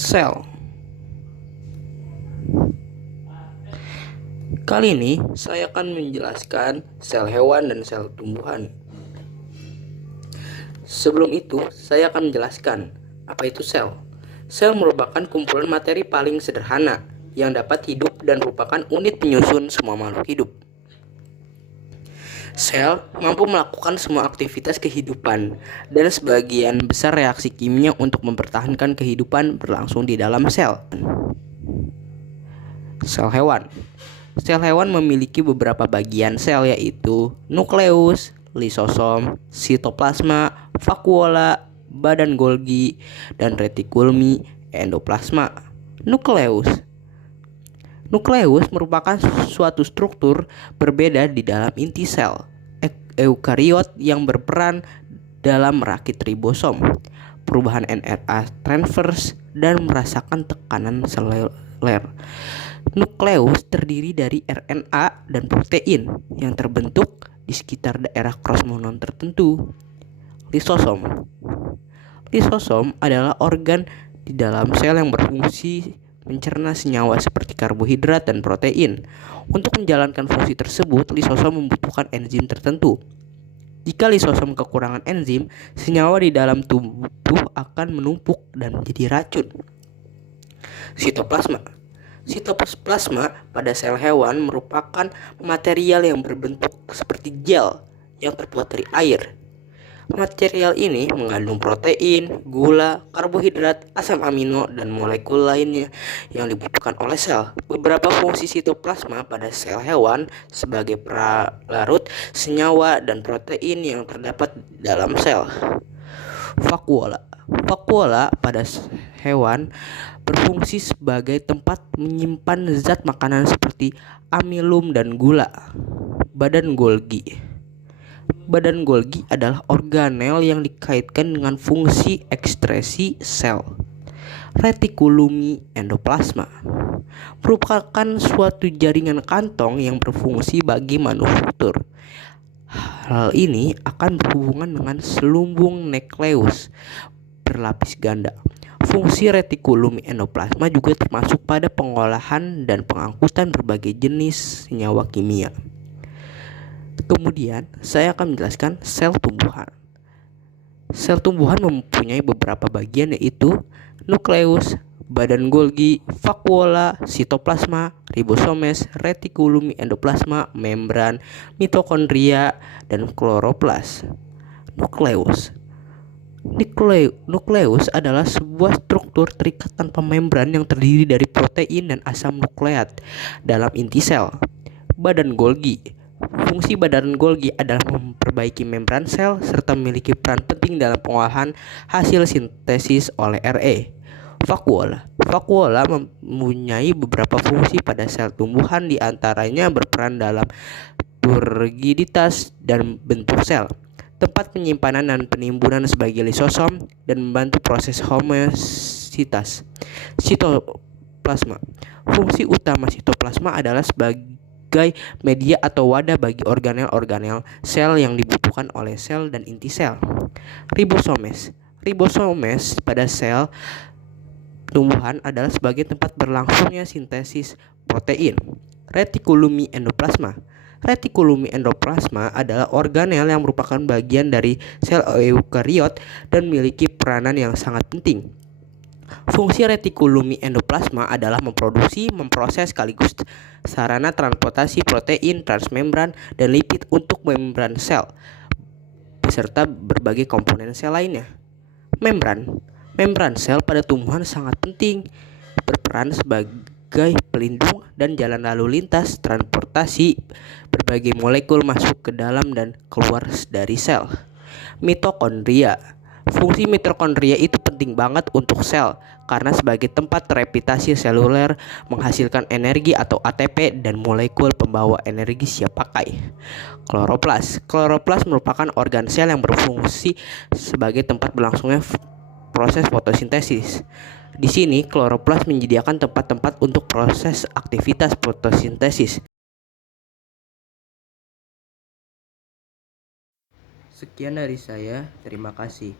Sel. Kali ini saya akan menjelaskan sel hewan dan sel tumbuhan. Sebelum itu, saya akan menjelaskan apa itu sel. Sel merupakan kumpulan materi paling sederhana yang dapat hidup dan merupakan unit penyusun semua makhluk hidup. Sel mampu melakukan semua aktivitas kehidupan dan sebagian besar reaksi kimia untuk mempertahankan kehidupan berlangsung di dalam sel. Sel hewan. Sel hewan memiliki beberapa bagian sel, yaitu nukleus, lisosom, sitoplasma, vakuola, badan Golgi, dan retikulum endoplasma. Nukleus merupakan suatu struktur berbeda di dalam inti sel eukariot yang berperan dalam merakit ribosom, perubahan RNA transverse, dan merasakan tekanan seluler. Nukleus terdiri dari RNA dan protein yang terbentuk di sekitar daerah kromosomon tertentu. Lisosom adalah organ di dalam sel yang berfungsi mencerna senyawa seperti karbohidrat dan protein. Untuk menjalankan fungsi tersebut, lisosom membutuhkan enzim tertentu. Jika lisosom kekurangan enzim, senyawa di dalam tubuh akan menumpuk dan menjadi racun. Sitoplasma pada sel hewan merupakan material yang berbentuk seperti gel yang terbuat dari air. Material ini mengandung protein, gula, karbohidrat, asam amino, dan molekul lainnya yang dibutuhkan oleh sel. Beberapa fungsi sitoplasma pada sel hewan sebagai pelarut senyawa dan protein yang terdapat dalam sel. Vakuola pada hewan berfungsi sebagai tempat menyimpan zat makanan seperti amilum dan gula. Badan Golgi adalah organel yang dikaitkan dengan fungsi ekskresi sel. Retikulum endoplasma merupakan suatu jaringan kantong yang berfungsi bagi manufaktur. Hal ini akan berhubungan dengan selumbung nukleus berlapis ganda. Fungsi retikulum endoplasma juga termasuk pada pengolahan dan pengangkutan berbagai jenis senyawa kimia. Kemudian, saya akan menjelaskan sel tumbuhan. Sel tumbuhan mempunyai beberapa bagian, yaitu nukleus, badan Golgi, vakuola, sitoplasma, ribosomes, retikulum endoplasma, membran, mitokondria, dan kloroplas. Nukleus adalah sebuah struktur terikat tanpa membran yang terdiri dari protein dan asam nukleat dalam inti sel. Badan Golgi. Fungsi badan Golgi adalah memperbaiki membran sel serta memiliki peran penting dalam pengolahan hasil sintesis oleh Re. Vakuola mempunyai beberapa fungsi pada sel tumbuhan, di antaranya berperan dalam turgiditas dan bentuk sel, tempat penyimpanan dan penimbunan sebagai lisosom, dan membantu proses homeostasis. Sitoplasma. Fungsi utama sitoplasma adalah sebagai media atau wadah bagi organel-organel sel yang dibutuhkan oleh sel dan inti sel. Ribosomes pada sel tumbuhan adalah sebagai tempat berlangsungnya sintesis protein. Retikulum endoplasma adalah organel yang merupakan bagian dari sel eukariot dan memiliki peranan yang sangat penting. Fungsi retikulum endoplasma adalah memproduksi, memproses, sekaligus sarana transportasi protein, transmembran, dan lipid untuk membran sel, beserta berbagai komponen sel lainnya. Membran sel pada tumbuhan sangat penting, berperan sebagai pelindung dan jalan lalu lintas transportasi berbagai molekul masuk ke dalam dan keluar dari sel. Mitokondria. Fungsi mitokondria itu penting banget untuk sel karena sebagai tempat replikasi seluler, menghasilkan energi atau ATP dan molekul pembawa energi siap pakai. Kloroplas merupakan organ sel yang berfungsi sebagai tempat berlangsungnya proses fotosintesis. Di sini kloroplas menyediakan tempat-tempat untuk proses aktivitas fotosintesis. Sekian dari saya, terima kasih.